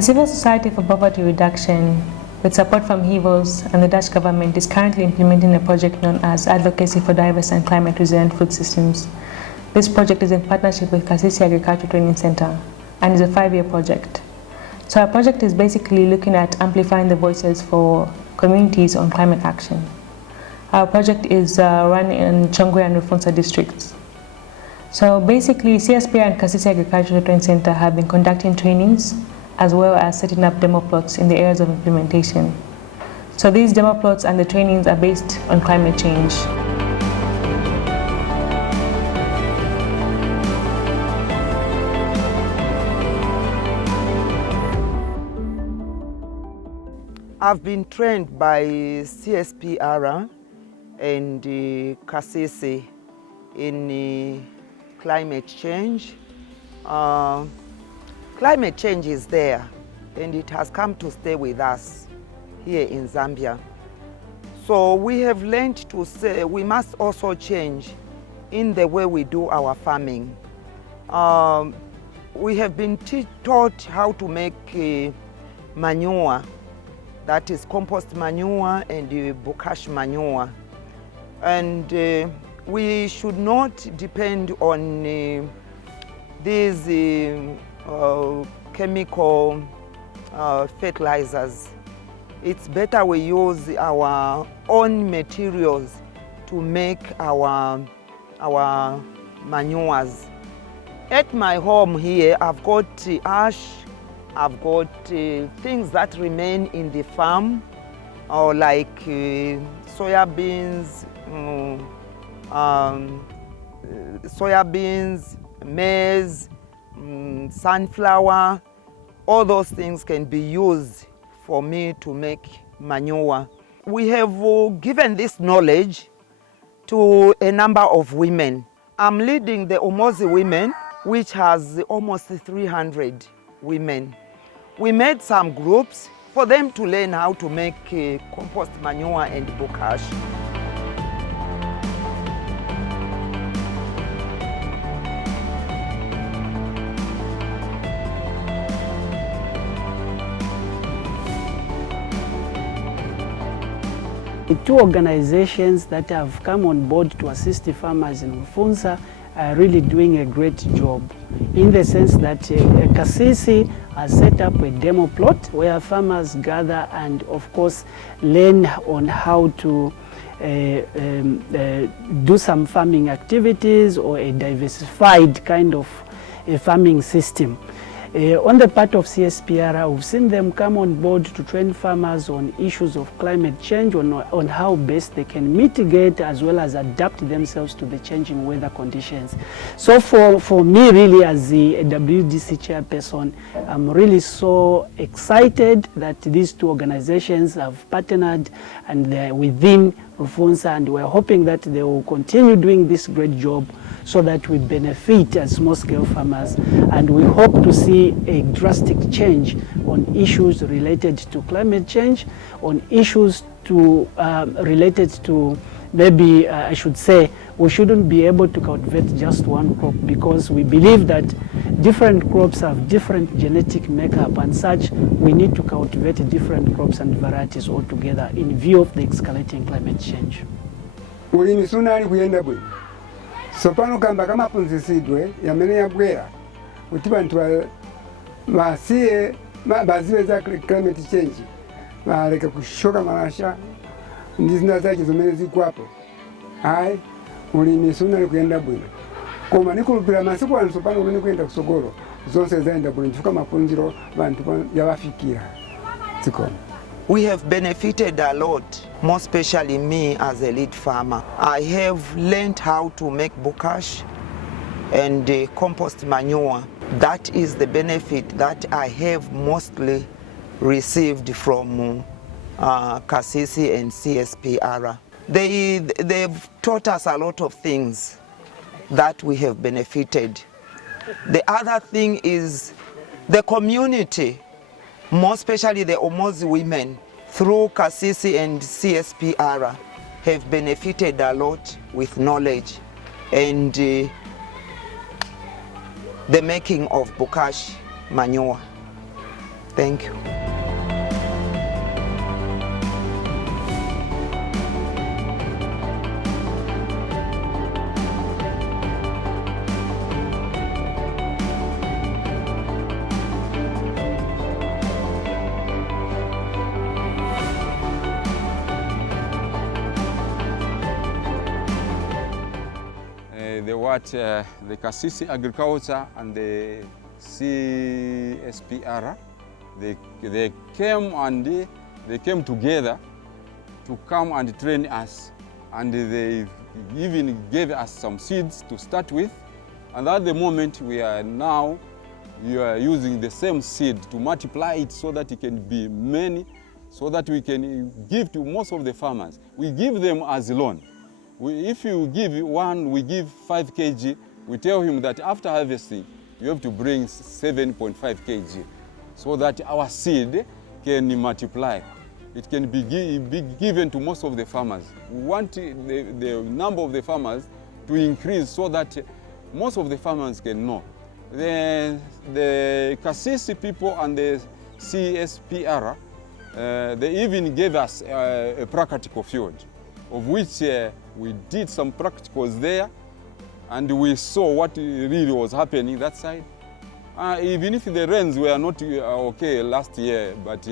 The Civil Society for Poverty Reduction, with support from HEVOS and the Dutch government, is currently implementing a project known as Advocacy for Diverse and Climate Resilient Food Systems. This project is in partnership with Kasisi Agriculture Training Center and is a 5-year project. So our project is basically looking at amplifying the voices for communities on climate action. Our project is run in Chongwe and Rufunsa districts. So basically, CSPR and Kasisi Agriculture Training Center have been conducting trainings as well as setting up demo plots in the areas of implementation. So these demo plots and the trainings are based on climate change. I've been trained by CSPR and Kasisi in climate change. Climate change is there and it has come to stay with us here in Zambia. So we have learned to say we must also change in the way we do our farming. We have been taught how to make manure, that is compost manure and bokashi manure. And we should not depend on these chemical fertilizers. It's better we use our own materials to make our manures. At my home here, I've got ash, I've got things that remain in the farm, like soybeans, maize, sunflower. All those things can be used for me to make manure. We have given this knowledge to a number of women. I'm leading the Umozi Women, which has almost 300 women. We made some groups for them to learn how to make compost manure and bokashi. The two organizations that have come on board to assist the farmers in Rufunsa are really doing a great job, in the sense that Kasisi has set up a demo plot where farmers gather and of course learn on how to do some farming activities or a diversified kind of a farming system. On the part of CSPR, we've seen them come on board to train farmers on issues of climate change, on how best they can mitigate as well as adapt themselves to the changing weather conditions. So for me, really, as the WDC chairperson, I'm really so excited that these two organizations have partnered and they're within Rufunsa, and we're hoping that they will continue doing this great job so that we benefit as small-scale farmers, and we hope to see a drastic change on issues related to climate change, on issues related to maybe, I should say, we shouldn't be able to cultivate just one crop, because we believe that different crops have different genetic makeup, and such we need to cultivate different crops and varieties altogether in view of the escalating climate change. Sopano kamba kama punzisidwe yamene yabwera kuti bantu basiye bazibe za climate change baleka kushoka marasha ndizina zake zomene zikwapo ai ulimi sunali kuyenda bwino koma nikulupira masiku ano sopano ulimi kuyenda kusogolo zonse zaenda bwino chifukwa mapunziro bantu yabafikira zikoma. We have benefited a lot, more especially me as a lead farmer. I have learned how to make bokashi and compost manure. That is the benefit that I have mostly received from Kasisi and CSPR. They've taught us a lot of things that we have benefited. The other thing is the community, more especially the Umozi women, through Kasisi and CSPR, have benefited a lot with knowledge and the making of bokashi manure. Thank you. The Kasisi Agriculture and the CSPR, they came together to come and train us, and they even gave us some seeds to start with. And at the moment we are using the same seed to multiply it so that it can be many, so that we can give to most of the farmers. We give them as a loan. If you give one, we give 5 kg, we tell him that after harvesting, you have to bring 7.5 kg so that our seed can multiply. It can be given to most of the farmers. We want the number of the farmers to increase so that most of the farmers can know. The Kasisi people and the CSPR, they even gave us a practical field, of which we did some practicals there, and we saw what really was happening that side. Even if the rains were not okay last year, but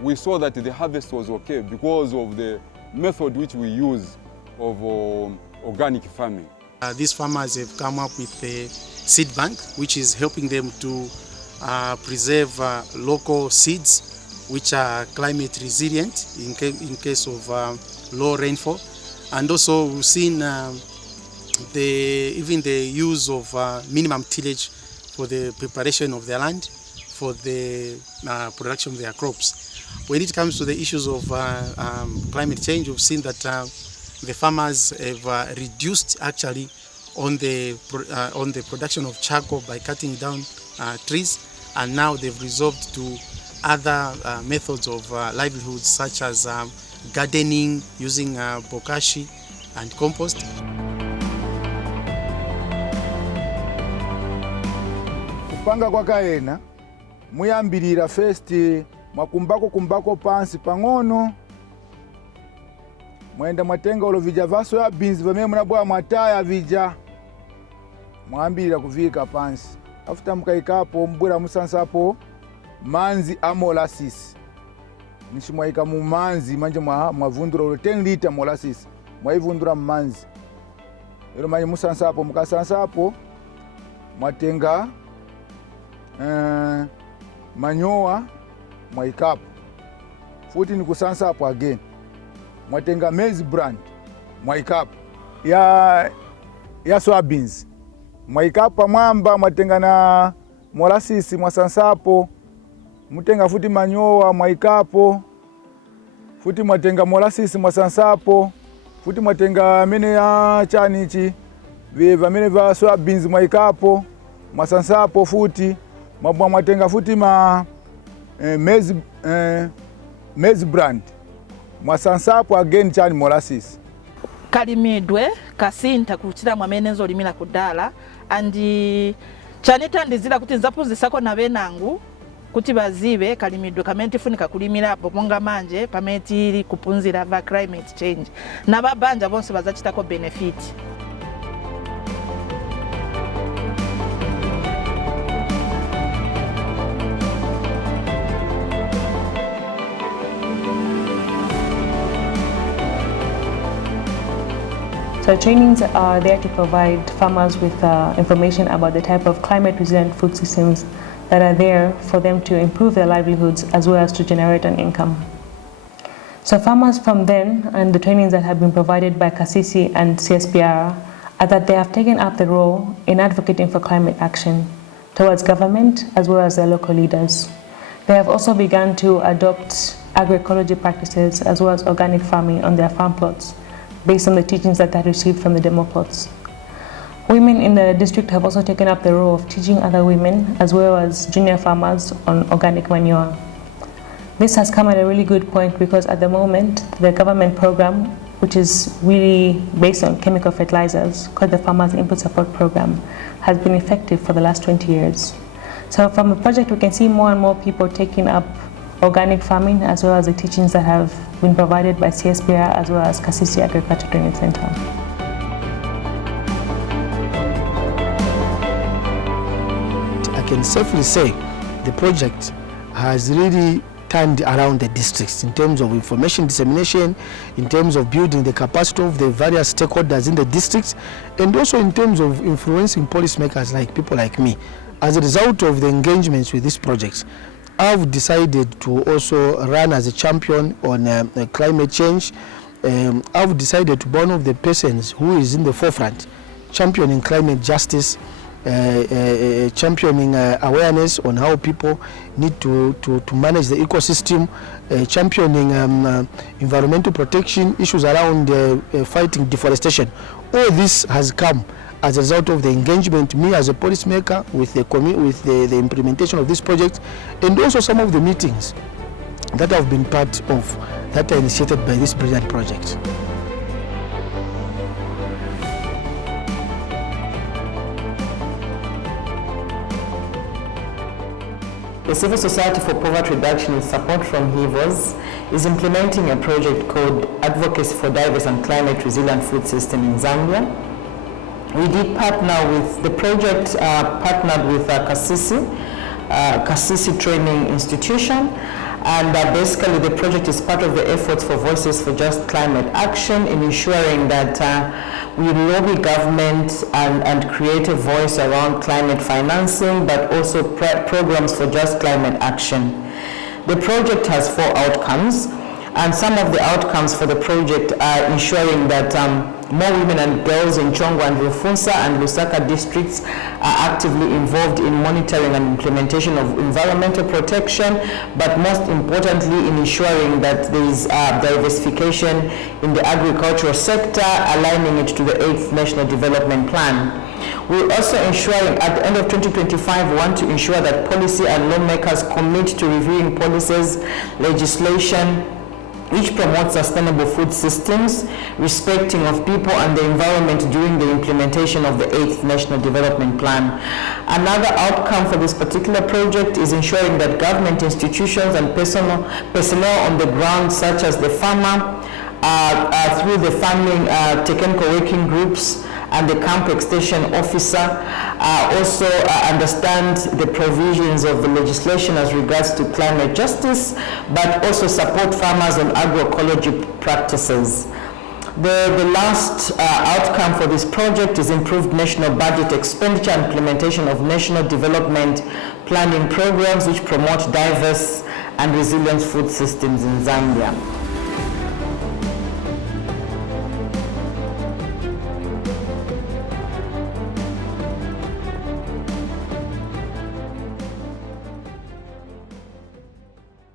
we saw that the harvest was okay because of the method which we use of organic farming. These farmers have come up with a seed bank, which is helping them to preserve local seeds which are climate resilient in case of low rainfall. And also we've seen even the use of minimum tillage for the preparation of their land for the production of their crops. When it comes to the issues of climate change, we've seen that the farmers have reduced actually on the production of charcoal by cutting down trees, and now they've resolved to other methods of livelihoods such as gardening using bokashi and compost. Kupanga kwa kaena muyambirira first mwakumbako pansi pang'ono, mwenda mwatenga ulo vija vaso ya beans vamene munabwa mwataya vija mwambirira kuvika pansi. After mkaikapo mbwera musansapo manzi a molasses. Nishimwaika mu manzi manje mwavundura ulo 10 liter molasses mwaivundura mmanzi. Ero manje musansapo mukasansapo mwatenga manyoa mwaikapo. Futi ni kusansapo again. Mwatenga maize bran mwaikapo ya soybeans mwaikapo mwamba, mwatenga na molasses mwasansapo, mutenga futi manyoa mwaikapo, futi mwatenga molasses mwasansapo, futi mwatenga mene ya chanichi vamene va soybeans mwaikapo mwasansapo, futi mwatenga futi maize bran mwasansapo again chani molasses. Kalimidwe kasinta kuchira mwamene nzolimira kudala, andi chanitandizira kuti nzaphunzitsako na benangu kuti bazibe kalimidwe kamene tifunika kulimirapo monga manje pamene tili kuphunzira va climate change, na babanja bonse bazachitako benefit. So trainings are there to provide farmers with information about the type of climate-resilient food systems that are there for them to improve their livelihoods as well as to generate an income. So farmers from then and the trainings that have been provided by Kasisi and CSPR are that they have taken up the role in advocating for climate action towards government as well as their local leaders. They have also begun to adopt agroecology practices as well as organic farming on their farm plots, based on the teachings that they received from the demo plots. Women in the district have also taken up the role of teaching other women as well as junior farmers on organic manure. This has come at a really good point because at the moment, the government program, which is really based on chemical fertilizers, called the Farmers Input Support Program, has been effective for the last 20 years. So from the project, we can see more and more people taking up organic farming, as well as the teachings that have been provided by CSPR as well as Kasisi Agriculture Training Center. I can safely say the project has really turned around the districts in terms of information dissemination, in terms of building the capacity of the various stakeholders in the districts, and also in terms of influencing policymakers like people like me. As a result of the engagements with these projects, I've decided to also run as a champion on climate change. I've decided to be one of the persons who is in the forefront, championing climate justice, championing awareness on how people need to manage the ecosystem, championing environmental protection, issues around fighting deforestation. All this has come as a result of the engagement, me as a policymaker with the implementation of this project, and also some of the meetings that have been part of that are initiated by this brilliant project. The Civil Society for Poverty Reduction with support from HIVOS is implementing a project called Advocacy for Diverse and Climate Resilient Food System in Zambia. We did partner with the project, partnered with Kasisi Training Institution, and basically the project is part of the efforts for Voices for Just Climate Action in ensuring that we lobby government and create a voice around climate financing, but also programs for just climate action. The project has 4 outcomes, and some of the outcomes for the project are ensuring that more women and girls in Chongwa and Rufunsa and Lusaka districts are actively involved in monitoring and implementation of environmental protection, but most importantly in ensuring that there is diversification in the agricultural sector, aligning it to the 8th National Development Plan. We're also ensuring at the end of 2025, we want to ensure that policy and lawmakers commit to reviewing policies, legislation, which promotes sustainable food systems, respecting of people and the environment during the implementation of the 8th National Development Plan. Another outcome for this particular project is ensuring that government institutions and personnel on the ground, such as the farmer, through the farming technical working groups, and the camp extension officer also understand the provisions of the legislation as regards to climate justice, but also support farmers on agroecology practices. The last outcome for this project is improved national budget expenditure and implementation of national development planning programs which promote diverse and resilient food systems in Zambia.